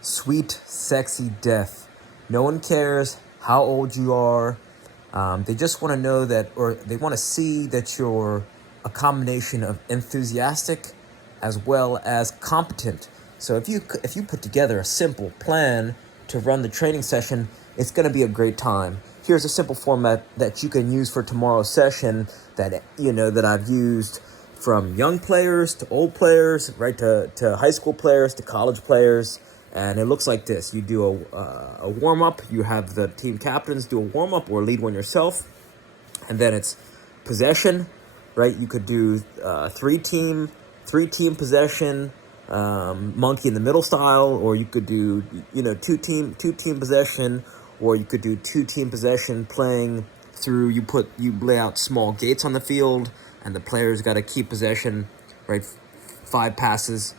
sweet, sexy death. No one cares how old you are. They just want to know that, or they want to see that you're a combination of enthusiastic as well as competent. So if you put together a simple plan to run the training session, it's going to be a great time. Here's a simple format that you can use for tomorrow's session that I've used from young players to old players, right to high school players to college players. And it looks like this. You do a warm-up. You have the team captains do a warm-up or lead one yourself. And then it's possession, right? You could do three-team possession, monkey in the middle style, or you could do, two-team possession, or you could do two-team possession playing through, you lay out small gates on the field, and the players got to keep possession, right? Five passes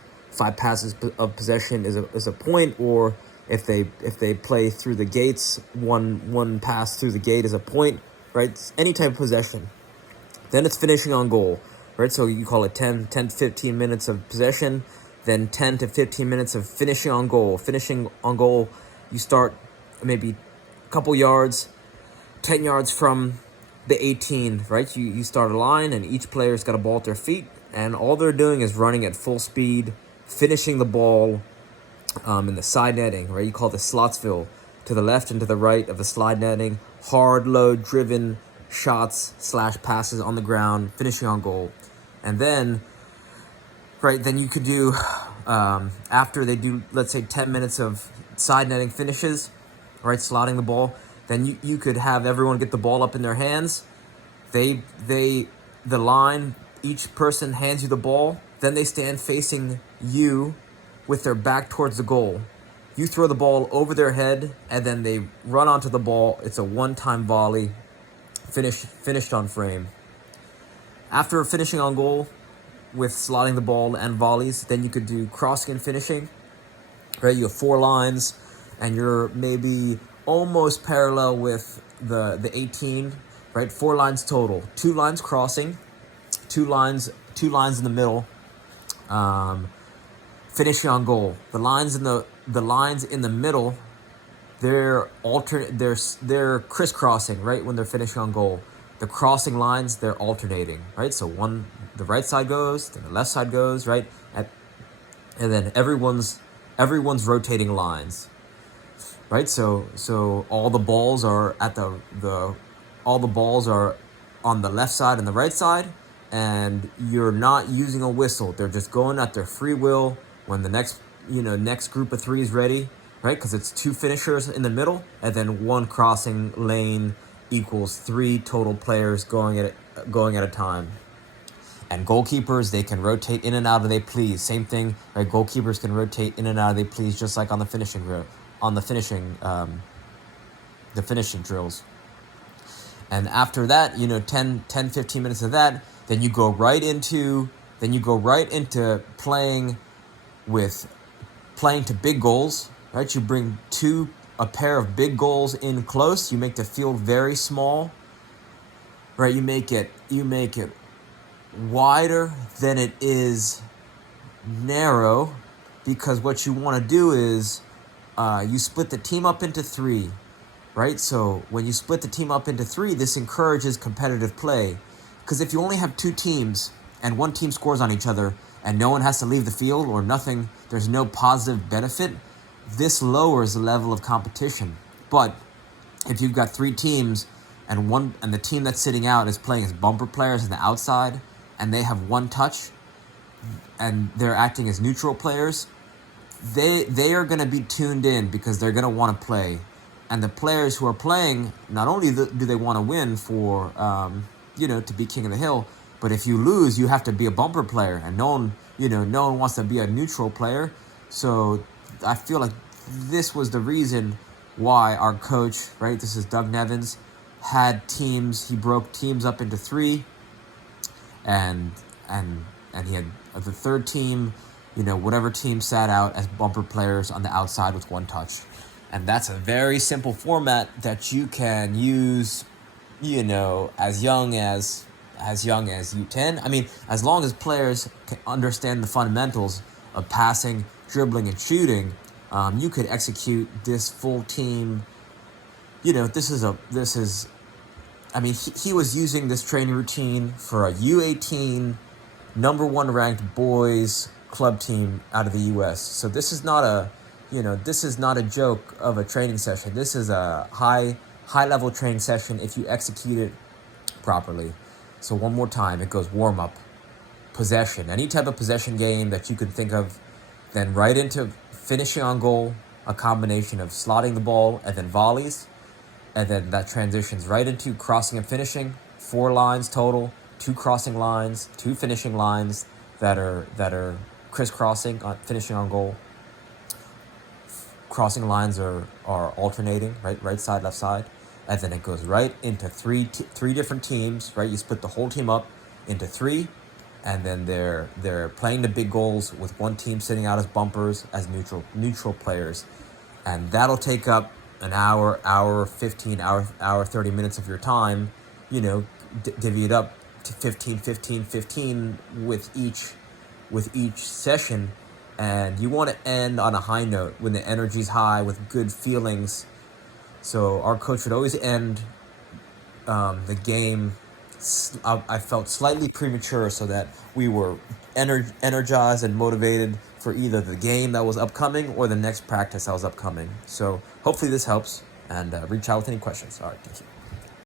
of possession is a point, or if they play through the gates, one pass through the gate is a point, right? Any type of possession. Then it's finishing on goal, right? So you call it 10 to 15 minutes of possession, then 10 to 15 minutes of finishing on goal. Finishing on goal, you start maybe a couple yards, 10 yards from the 18, right? You start a line, and each player's got a ball at their feet, and all they're doing is running at full speed, finishing the ball in the side netting, right? You call it the Slotsville, to the left and to the right of the slide netting, hard load driven shots / passes on the ground, finishing on goal. And then, right, then you could do, after they do, let's say 10 minutes of side netting finishes, right, slotting the ball, then you could have everyone get the ball up in their hands. The line, each person hands you the ball, then they stand facing you with their back towards the goal. You throw the ball over their head, and then they run onto the ball. It's a one-time volley, finished on frame. After finishing on goal with slotting the ball and volleys, then you could do crossing and finishing, right? You have 4 lines, and you're maybe almost parallel with the 18, right? 4 lines total. 2 lines crossing, 2 lines in the middle, finishing on goal. The lines in the middle, they're crisscrossing, right? When they're finishing on goal, the crossing lines, they're alternating, right? So the right side goes, then the left side goes, right? And then everyone's rotating lines, right? So all the balls are at all the balls are on the left side and the right side, and you're not using a whistle. They're just going at their free will when the next group of 3 is ready, right? Because it's 2 finishers in the middle, and then 1 crossing lane equals 3 total players going at a time. And goalkeepers, they can rotate in and out as they please. Same thing, right? Goalkeepers can rotate in and out as they please, just like on the finishing drills. And after that, 10-15 minutes of that, then you go right into playing to big goals, right? You bring a pair of big goals in close. You make the field very small, right? You make it wider than it is narrow, because what you want to do is you split the team up into 3, right? So when you split the team up into 3, this encourages competitive play, because if you only have 2 teams and one team scores on each other and no one has to leave the field or nothing, there's no positive benefit, this lowers the level of competition. But if you've got 3 teams and the team that's sitting out is playing as bumper players on the outside, and they have 1 touch and they're acting as neutral players, they are going to be tuned in because they're going to want to play. And the players who are playing, not only do they want to win for to be king of the hill, but if you lose, you have to be a bumper player, and no one wants to be a neutral player. So I feel like this was the reason why our coach, right, this is Doug Nevins, had teams. He broke teams up into 3, and he had the third team, whatever team sat out as bumper players on the outside with 1 touch. And that's a very simple format that you can use, as young as U10. I mean, as long as players can understand the fundamentals of passing, dribbling, and shooting, You could execute this full team. I mean, he was using this training routine for a U18 number one ranked boys club team out of the U.S. So this is not a joke of a training session. This is a high level training session if you execute it properly. So one more time, it goes warm up, possession, any type of possession game that you could think of, then right into finishing on goal, a combination of slotting the ball and then volleys, and then that transitions right into crossing and finishing. 4 lines total, 2 crossing lines, 2 finishing lines that are crisscrossing on finishing on goal. Crossing lines are alternating, right side, left side, and then it goes right into three different teams. Right, you split the whole team up into 3, and then they're playing the big goals with one team sitting out as bumpers as neutral players, and that'll take up an hour 15, hour 30 minutes of your time. Divvy it up to 15 with each session. And you want to end on a high note when the energy's high with good feelings. So our coach would always end the game. I felt slightly premature so that we were energized and motivated for either the game that was upcoming or the next practice that was upcoming. So hopefully this helps, and reach out with any questions. All right, thank you.